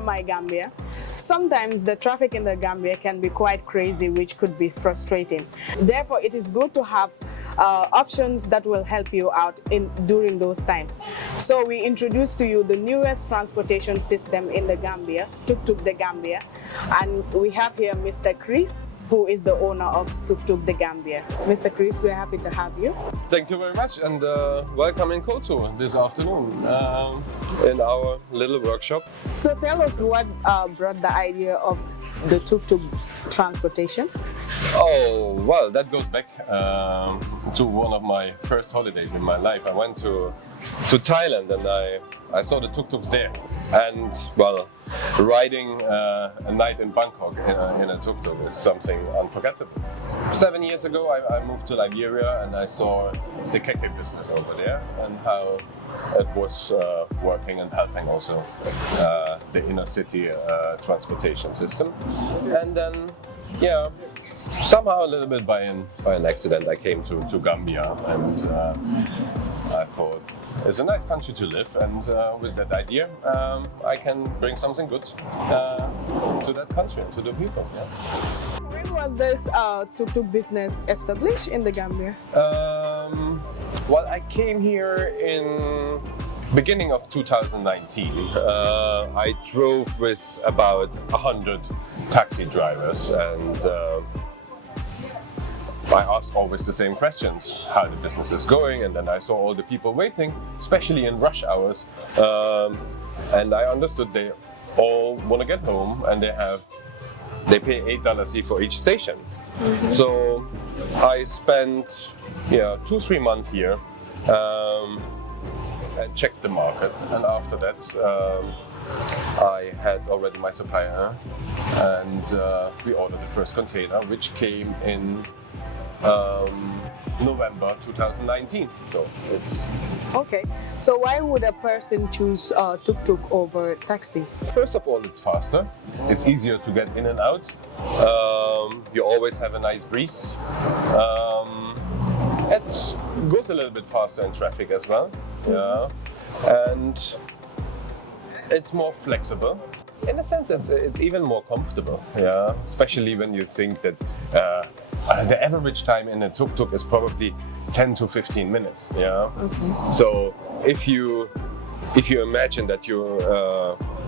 from my Gambia. Sometimes the traffic in the Gambia can be quite crazy, which could be frustrating. Therefore, it is good to have options that will help you out during those times. So we introduce to you the newest transportation system in the Gambia, TUKTUK The Gambia. And we have here Mr. Chris, who is the owner of TUKTUK The Gambia. Mr. Chris, we're happy to have you. Thank you very much, and welcome in Koto this afternoon in our little workshop. So tell us what brought the idea of the TUKTUK transportation. Oh, well, that goes back to one of my first holidays in my life. I went to Thailand and I saw the tuk-tuks there. And, well, riding a night in Bangkok in a tuk-tuk is something unforgettable. 7 years ago, I moved to Liberia and I saw the Keke business over there and how it was working and helping also the inner city transportation system. And then, yeah, somehow a little bit by an accident I came to Gambia, and I thought it's a nice country to live, and with that idea I can bring something good to that country and to the people. Yeah. When was this tuk-tuk business established in the Gambia? Well, I came here in beginning of 2019. I drove with about 100 taxi drivers, and I asked always the same questions: how the business is going, and then I saw all the people waiting, especially in rush hours, and I understood they all want to get home, and they pay $8 for each station. Mm-hmm. So I spent 2-3 months here and checked the market, and after that I had already my supplier, and we ordered the first container, which came in November 2019. So it's okay. So why would a person choose tuk-tuk over taxi? First of all, it's faster. It's easier to get in and out. You always have a nice breeze. It goes a little bit faster in traffic as well. Yeah, and it's more flexible. In a sense, it's even more comfortable. Yeah, especially when you think that the average time in a tuk-tuk is probably 10 to 15 minutes. Yeah. Okay. So if you imagine that you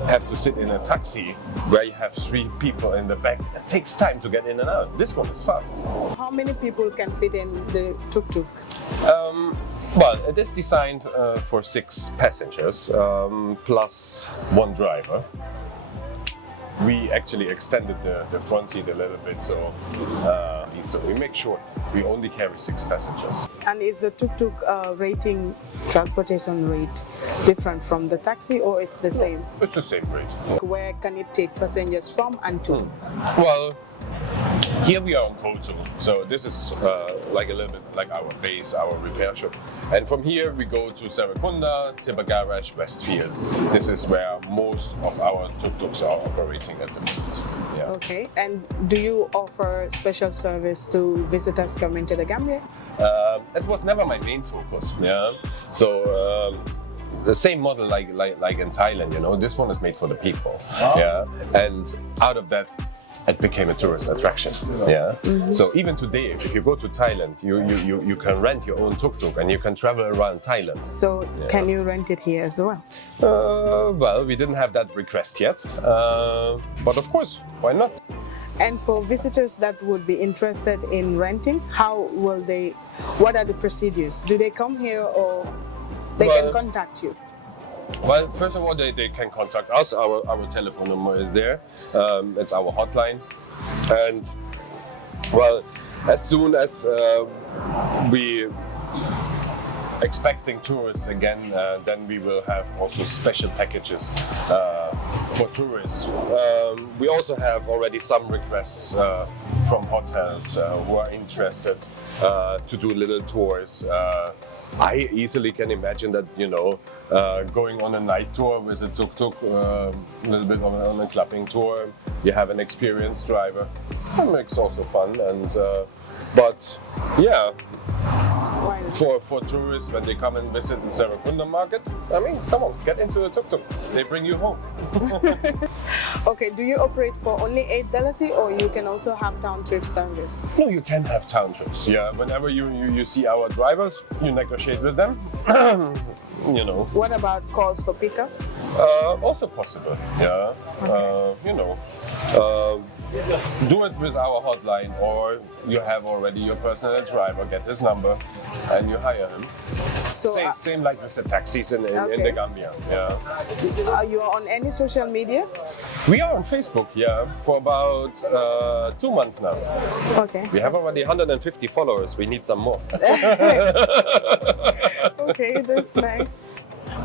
have to sit in a taxi where you have 3 people in the back, it takes time to get in and out. This one is fast. How many people can fit in the tuk-tuk? Well, it is designed for 6 passengers plus 1 driver. We actually extended the front seat a little bit, so we make sure we only carry 6 passengers. And is the tuk-tuk transportation rate different from the taxi, or it's the same? It's the same rate. Where can it take passengers from and to? Well, here we are on Koto, so this is like a little bit like our base, our repair shop. And from here we go to Serakunda, Timber Garage, Westfield. This is where most of our tuk-tuks are operating at the moment. Yeah. Okay, and do you offer special service to visitors coming to the Gambia? It was never my main focus. Yeah, so the same model like in Thailand, you know, this one is made for the people. Wow. Yeah, and out of that, it became a tourist attraction. Yeah. Mm-hmm. So even today, if you go to Thailand, you can rent your own tuk-tuk and you can travel around Thailand. So can you rent it here as well? Well, we didn't have that request yet, but of course, why not? And for visitors that would be interested in renting, what are the procedures? Do they come here, or they can contact you? Well, first of all, they can contact us. Our telephone number is there. It's our hotline. And, well, as soon as we expecting tourists again, then we will have also special packages for tourists. We also have already some requests from hotels who are interested to do little tours. I easily can imagine that, you know, going on a night tour with a tuk-tuk, a little bit on a clubbing tour, you have an experienced driver. That makes also fun, and but yeah, for tourists when they come and visit the Serakunda market, I mean, come on, get into the tuk-tuk. They bring you home. Okay, do you operate for only 8 Dalasi or you can also have town trip service? No, you can have town trips. Yeah, whenever you see our drivers, you negotiate with them. You know. What about calls for pickups? Also possible. Yeah. You know. Do it with our hotline, or you have already your personal driver, get his number, and you hire him. So, Same like with the taxis in the Gambia. Yeah. are you on any social media? We are on Facebook, yeah, for about 2 months now. Okay. We have already 150 followers. We need some more. Okay, that's nice.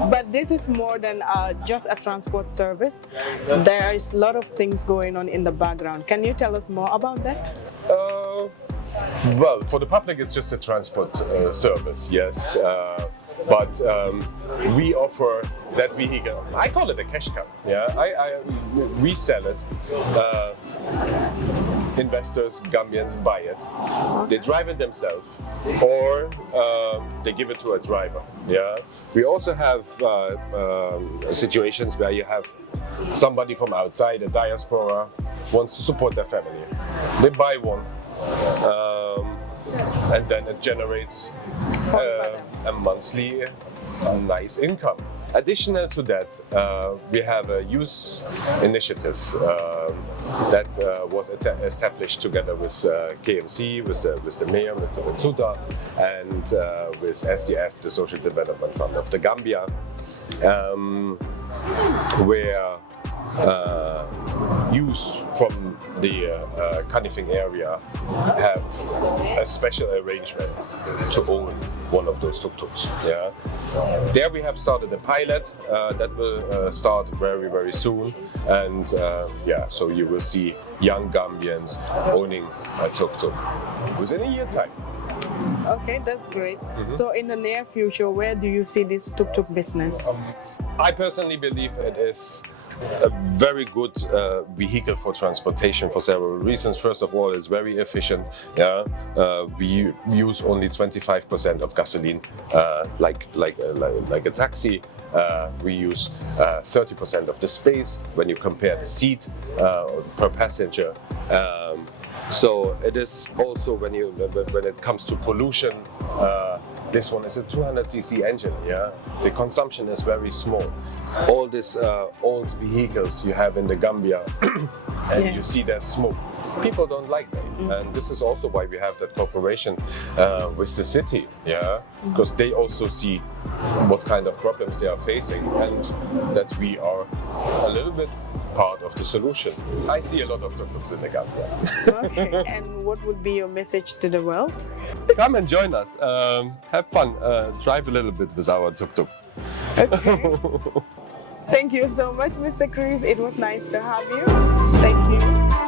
But this is more than just a transport service. There is a lot of things going on in the background. Can you tell us more about that? Well, for the public, it's just a transport service, yes. But we offer that vehicle. I call it a cash cab. Yeah, we sell it. Investors, Gambians buy it. They drive it themselves, or they give it to a driver. Yeah. We also have situations where you have somebody from outside, a diaspora, wants to support their family. They buy one, and then it generates a monthly nice income. Additional to that, we have a youth initiative that was established together with KMC, with the mayor, Mr. Bensouda, and with SDF, the Social Development Fund of the Gambia, where youth from the Kanifing area have a special arrangement to own one of those tuk-tuks. Yeah. There we have started a pilot that will start very, very soon, and yeah, so you will see young Gambians owning a tuk-tuk within a year time. Okay, that's great. So in the near future, where do you see this tuk-tuk business? I personally believe it is a very good vehicle for transportation for several reasons. First of all, it's very efficient. Yeah, we use only 25% of gasoline, like a taxi. We use 30% of the space when you compare the seat per passenger. So it is also when it comes to pollution. This one is a 200cc engine, yeah? The consumption is very small. All these old vehicles you have in the Gambia, and you see there's smoke. People don't like that. And this is also why we have that cooperation with the city, yeah? Because they also see what kind of problems they are facing, and that we are a little bit part of the solution. I see a lot of tuk-tuks in the Gambia. Okay, and what would be your message to the world? Come and join us. Have fun. Drive a little bit with our tuk-tuk. Okay. Thank you so much, Mr. Chris. It was nice to have you. Thank you.